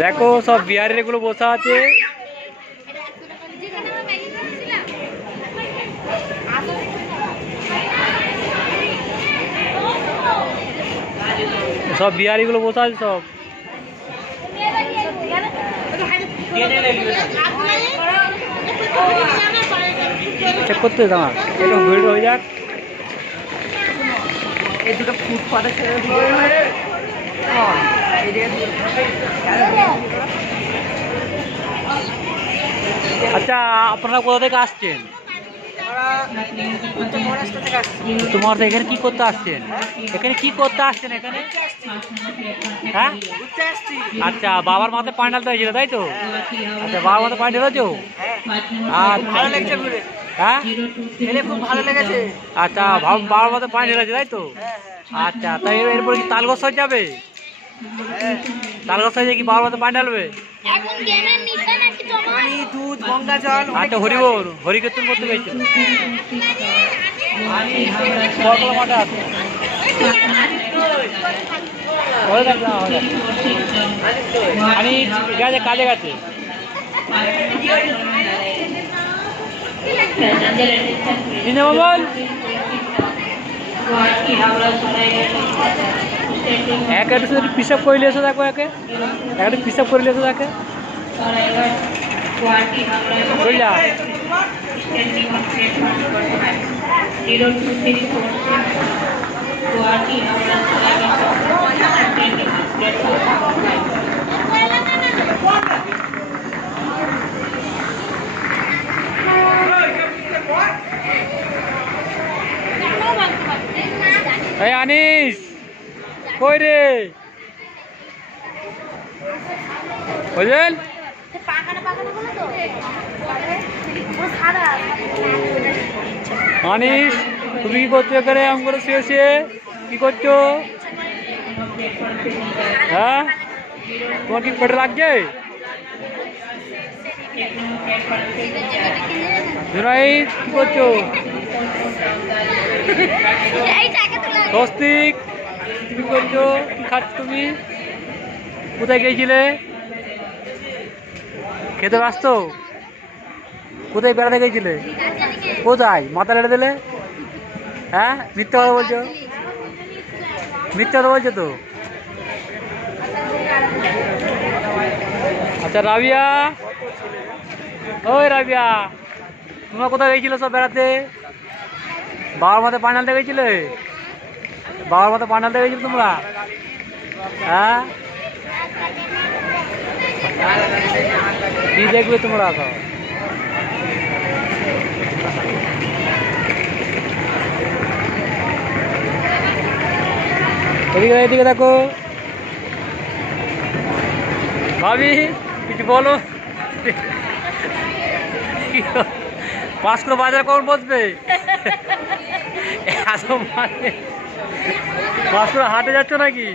দেখো সব বিহারের এগুলো বসা আছে। সব বিহারিগুলো বসা আছে সব। চেক করতে তোমার একটু ভিড় হয়ে যাক। এই দুটো ফুটপাতে আচ্ছা, আপনারা কোথা থেকে আসছেন? তোমার এখানে কি করতে আসছেন? এখানে কি করতে আসছেন এখানে? হ্যাঁ, আচ্ছা, বাবার মাথায় পানি ঢালতে হয়েছিল তাই তো? আচ্ছা, বাবার মাথায় পানি ঢেলেছো? আর ভালো লাগছে ঘুরে। হ্যাঁ, খুব ভালো লেগেছে। আচ্ছা, বাবার মাথায় পানি ঢেলেছে তাই তো? আচ্ছা, তাই এরপরে কি তালগছ হয়ে যাবে? তালগছ হয়ে কি বাবার মাথায় পানি ঢালবে? পানি, দুধ, গঙ্গা জল। আচ্ছা, হরিকীর্তন করতে গেছিল। মাঠে আছে গেছে, কাজে গেছে। বল একে শুধু পিসাব করে এসো, দেখো একে একটা পিসাব করে এসো দেখে বুঝলা। এই আনিস কই রে? বুঝলেন আনিস, তুমি কি করছো এখানে? আম করে শুয়ে কি করছো? হ্যাঁ, তোমার কি পেটে লাগছে? জুনাইদ কি করছো? স্বস্তিক তুমি করছো কি খাচ্ছ? তুমি কোথায় গিয়েছিলে? খেতে ব্যস্ত? কোথায় বেড়াতে গিয়েছিলে? কোথায় মাথা লেড়ে দিলে? হ্যাঁ, মিথ্যা কথা বলছো, মিথ্যা কথা বলছো তো। আচ্ছা রাবিয়া, ওই রাবিয়া, তোমরা কোথায় গিয়েছিলে সব বেড়াতে? বাবার মাথায় পানি ঢালতে গেছিলে? বাবার মাথায় পানি ঢালতে গেছিলে তোমরা? হ্যাঁ, কি দেখবে তোমরা? তো এদিকে এদিকে দেখো। ভাবি কিছু বলো। 5 কিলো বাজার কখন বসবে? 5 কিলো হাটে যাচ্ছ নাকি?